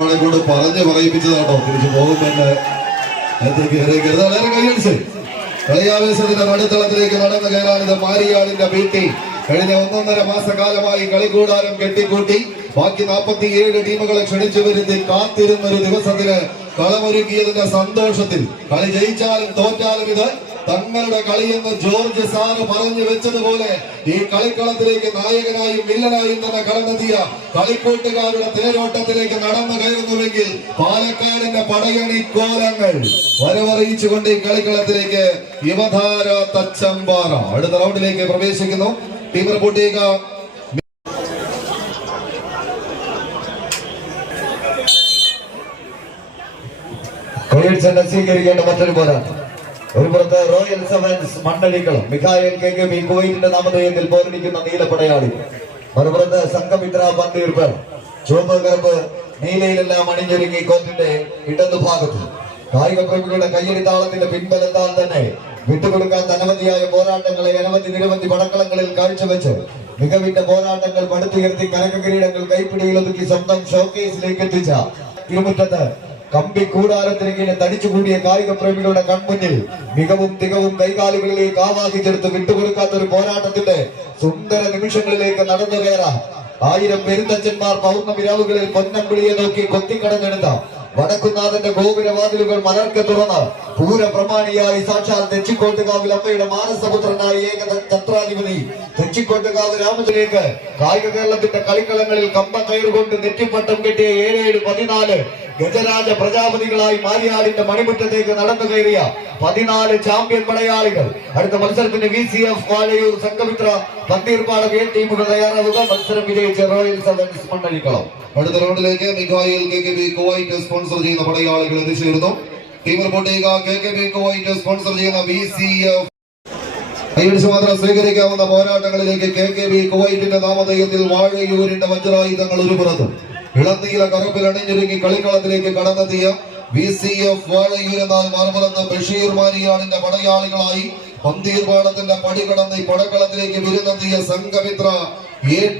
ോട് പറഞ്ഞ് പറയിപ്പിച്ചതാട്ടോ. തിരിച്ചു പോകുമെന്ന് കൈയടിച്ച് കളിയാവേശത്തിന്റെ നടുത്തളത്തിലേക്ക് നടന്നു കയറാനിത് മാരിയാടിന്റെ വീട്ടി കഴിഞ്ഞ 1.5 മാസക്കാലമായി കളിക്കൂടാരം കെട്ടിക്കൂട്ടി ബാക്കി 47 ടീമുകളെ ക്ഷണിച്ചു വരുത്തി കാത്തിരുന്നൊരു ദിവസത്തിന് കളമൊരുക്കിയതിന്റെ സന്തോഷത്തിൽ കളി ജയിച്ചാലും തോറ്റാലും ഇത് തങ്ങളുടെ കളിയെന്ന് ജോർജ് സാറ് പറഞ്ഞു വെച്ചതുപോലെ ഈ കളിക്കളത്തിലേക്ക് നായകനായും വില്ലനായും തന്നെ കടന്നെത്തിയ കളിക്കൂട്ടുകാരുടെ തേരോട്ടത്തിലേക്ക് നടന്നു കയറുന്നുവെങ്കിൽ പാലക്കാടിന്റെ പടയണി കോലങ്ങൾ വരവറിയിച്ചുകൊണ്ട് ഈ കളിക്കളത്തിലേക്ക് യുവധാര തച്ചമ്പാറ അടുത്ത റൗണ്ടിലേക്ക് പ്രവേശിക്കുന്നു. ടീം റിപ്പോർട്ട് ചെയ്യുക. സ്വീകരിക്കേണ്ട മറ്റൊരു പോരാട്ടം. ഒരു പുറത്ത് റോയൽ സെവൻസ് മണ്ണടിക്കളം മിഖായൽ KKB കുവൈറ്റിന്റെ നാമധേയത്തിൽ പോരടിക്കുന്ന നീലപ്പടയാളി, മറുപുറത്ത് സംഘമിത്ര പന്തീർപ്പർ ചുവപ്പ് കറുപ്പ് നീലയിലെല്ലാം അണിഞ്ഞൊരുങ്ങി കോർട്ടിന്റെ ഇടതുഭാഗത്ത് കായിക പ്രേമികളുടെ കയ്യടി താളത്തിന്റെ പിൻബലത്താൽ തന്നെ വിട്ടുകൊടുക്കാത്ത അനവധിയായ പോരാട്ടങ്ങളെ നിരവധി പടക്കളങ്ങളിൽ കാഴ്ചവെച്ച് മികവിന്റെ പോരാട്ടങ്ങൾ പടുത്തുയർത്തി കനക കിരീടങ്ങൾ കൈപ്പിടിയിലൊതുക്കി സ്വന്തം ഷോക്കേസിലേക്ക് എത്തിച്ച ഇരുമുറ്റത്ത് കമ്പി കൂടാരത്തിന് കീഴെ തടിച്ചുകൂടിയ കായിക പ്രേമികളുടെ കൺമുന്നിൽ മികവും തികവും കൈകാലുകളിലേക്ക് ആവാഹിച്ചെടുത്ത് വിട്ടുകൊടുക്കാത്ത ഒരു പോരാട്ടത്തിന്റെ സുന്ദര നിമിഷങ്ങളിലേക്ക് നടന്നു കയറാം. 1000 പെരുന്തച്ചന്മാർ പൗർണമി രാവുകളിൽ പൊന്നമ്പിളിയെ നോക്കി കൊത്തിക്കടഞ്ഞെടുത്ത വടക്കുന്നാഥന്റെ ഗോപുരവാതിലുകൾ മലർക്കെ തുറന്ന് പൂരപ്രമാണിയായി സാക്ഷാൽ തെച്ചിക്കോട്ടുകാവിൽ അമ്മയുടെ മാനസപുത്രനായി ഛത്രാധിപതി തെച്ചിക്കോട്ടുകാവ് രാമചന്ദ്രനിലേക്ക് കായിക കേരളത്തിന്റെ കളിക്കളങ്ങളിൽ കമ്പ കയറുകൊണ്ട് നെറ്റിപ്പട്ടം കെട്ടിയ 7-14 ഗജരാജ പ്രജാപതികളായി മാരിയാടിന്റെ മണിമുറ്റത്തേക്ക് നടന്നു കയറിയ 14 ചാമ്പ്യൻ പടയാളികൾ. അടുത്ത മത്സരത്തിന് VCF വാഴയൂർ സംഘമിത്ര പന്തീർപ്പാടം ടീമുകൾ തയ്യാറാവുക. മത്സരം വിജയിച്ച റോയൽ സെവൻസ് മണ്ണടിക്കളം. അടുത്ത റൗണ്ടിലേക്ക് മിഖായൽ KKB കുവൈറ്റ് സ്പോൺസർ ചെയ്യുന്ന പടയാളികൾ എത്തിച്ചേരുന്നു. ടീം റിപ്പോർട്ട് ചെയ്യുക. KKB കുവൈറ്റ് സ്പോൺസർ ചെയ്യുന്ന VCF കൈയടിച്ച് മാത്രം സ്വീകരിക്കാവുന്ന പോരാട്ടങ്ങളിലേക്ക് KKB കുവൈറ്റിന്റെ നാമധേയത്തിൽ വാഴയൂരിന്റെ വജ്രായുധങ്ങൾ ഒരു പുറത്തും ഇളനീല കറുപ്പിൽ അണിഞ്ഞൊരുങ്ങി കളിക്കളത്തിലേക്ക് കടന്നെത്തിയ VCF വാഴയൂർ എന്നാൽ മറുപുറത്ത് ബഷീർ മാരിയാടിന്റെ പടയാളികളായി പന്തീർപാടത്തിന്റെ പടി കടന്ന് പടക്കളത്തിലേക്ക് വിരുന്നെത്തിയ സംഘമിത്ര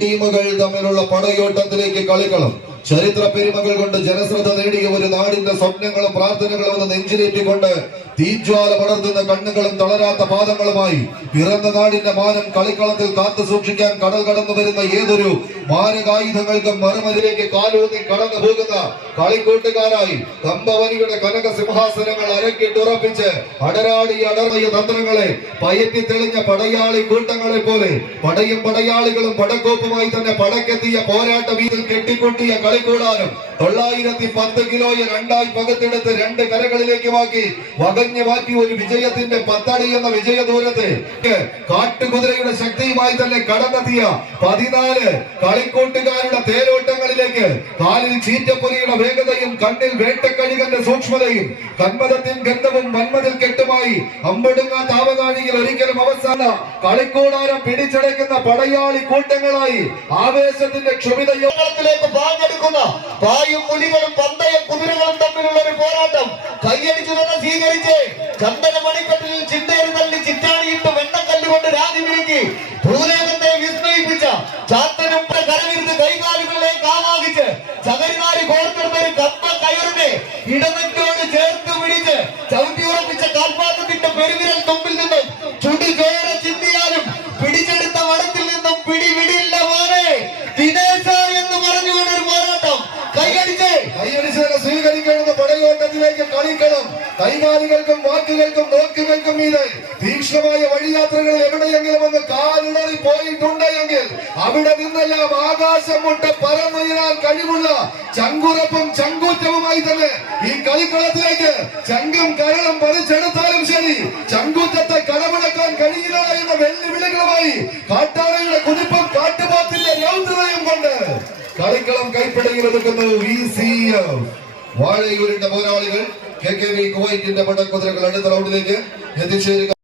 ടീമുകൾ തമ്മിലുള്ള പടയോട്ടത്തിലേക്ക് കളിക്കളം ചരിത്ര പെരുമകൾ കൊണ്ട് ജനശ്രദ്ധ നേടിയ ഒരു നാടിന്റെ സ്വപ്നങ്ങളും പ്രാർത്ഥനകളും ഒന്ന് നെഞ്ചിലേറ്റിക്കൊണ്ട് തീജ്വാല പടർത്തുന്ന കണ്ണുകളും തളരാത്ത പാദങ്ങളുമായി പിറന്ന നാടിന്റെ മാനം കളിക്കളത്തിൽ കാത്തു സൂക്ഷിക്കാൻ കടൽ കടന്നു വരുന്ന ഏതൊരു മാരകായുധങ്ങൾക്കും മറുമതിലേക്ക് കാലൂന്നി കടന്നു പോകുന്ന കളിക്കൂട്ടുകാരായി കമ്പവനിയുടെ കനക സിംഹാസനങ്ങൾ അരക്കിട്ടുറപ്പിച്ച് അടരാടി അടർന്നിയ തന്ത്രങ്ങളെ പയറ്റി തെളിഞ്ഞ പടയാളി കൂട്ടങ്ങളെ പോലെ പടയും പടയാളികളും പടക്കോപ്പുമായി തന്നെ പടക്കെത്തിയ പോരാട്ട വീതിൽ കെട്ടിക്കൊട്ടിയ കളിക്കൂടാനും 910 കിലോയെ 2ആയി പകുത്തെടുത്ത് 2 കരകളിലേക്കുമാക്കി വകഞ്ഞു മാറ്റി ഒരു വിജയത്തിന്റെ 10 അടി എന്ന വിജയ ദൂരത്തെ കാട്ടുകുതിരയുടെ ശക്തിയുമായി തന്നെ കടന്നെത്തിയ 14 കളിക്കൂട്ടുകാരുടെ തേരോട്ടങ്ങളിലേക്ക് കാലിൽ ചീറ്റപ്പൊലിയുടെ വേഗതയും കണ്ണിൽ വേട്ടക്കഴികന്റെ സൂക്ഷ്മതയും കന്മതത്തിൻ ഗന്ധവും വന്മതിൽ കെട്ടുമായി അമ്പടുങ്ങാത്ത ആവകാഴിയിൽ ഒരിക്കലും അവസാന കളിക്കൂടാരം പിടിച്ചടക്കുന്ന പടയാളി കൂട്ടങ്ങളായി ആവേശത്തിന്റെ ക്ഷുഭിതയോഗത്തിലേക്ക് പങ്കെടുക്കുന്ന പായും പുലികളും പന്തയ കുതിരകളും തമ്മിലുള്ള ഒരു പോരാട്ടം കൈയടിച്ചു തന്നെ സ്വീകരിച്ച് ചന്ദന മണിക്കട്ടിൽ ചിന്തേരി തള്ളി ചിറ്റാണിയിട്ട് വെണ്ണക്കല്ലുകൊണ്ട് രാജി വിഴുങ്ങി ഭൂലോകത്തെ വിസ്മയിപ്പിച്ച ചാത്തനും കരവിരുന്ന് കൈകാലുകളിലേക്ക് ആവാഹിച്ച് ചകരിനാരി കോർത്തെടുത്ത ഒരു കപ്പ കയറിനെ ഇടനെറ്റോട് ചേർത്ത് പിടിച്ച് ചവിട്ടിയുറപ്പിച്ച കാൽപാദത്തിന്റെ പെരുവിരൽ തുമ്പിൽ നിന്നും ചുടി ചോര ചിന്തിയാലും പിടിച്ചെടുത്ത വടത്തിൽ നിന്നും പിടിവിടില്ല മോനെ ദിനേശ എന്ന് പറഞ്ഞുകൊണ്ട് ഒരു പോരാട്ടം കൈയടിച്ച് സ്വീകരിക്കുന്ന പടയോട്ടത്തിലേക്ക് കളിക്കണം. കൈകാലികൾക്കും വാക്കുകൾക്കും നോക്കുകൾക്കും മീതെ തീക്ഷ്ണമായ വഴിയാത്രകളിൽ എവിടെയെങ്കിലും ഒന്ന് കാലിടറി പോയിട്ടുണ്ടെങ്കിൽ അവിടെ നിന്നെല്ലാം ആകാശം മുട്ട് പറന്നുയരാൻ കഴിവുള്ള ചങ്കുറപ്പും ചങ്കൂറ്റവുമായി തന്നെ ഈ കളിക്കളത്തിലേക്ക് ചങ്കും കരളും പറിച്ചെടുത്താലും ശരി ചങ്കൂറ്റത്തെ കടമുടക്കാൻ കഴിയില്ല എന്ന വെല്ലുവിളികളുമായി കാട്ടാറയുടെ കുതിപ്പും കാട്ടുപോത്തിന്റെ രൗദ്രതയും കൊണ്ട് കളിക്കളം കൈപ്പിടയിൽ ഒതുക്കുന്നു VCF വാഴയൂരിന്റെ പോരാളികൾ. KKB കുവൈറ്റിന്റെ പടക്കുതിരകൾ അടുത്ത റൗണ്ടിലേക്ക് എത്തിച്ചേരുക.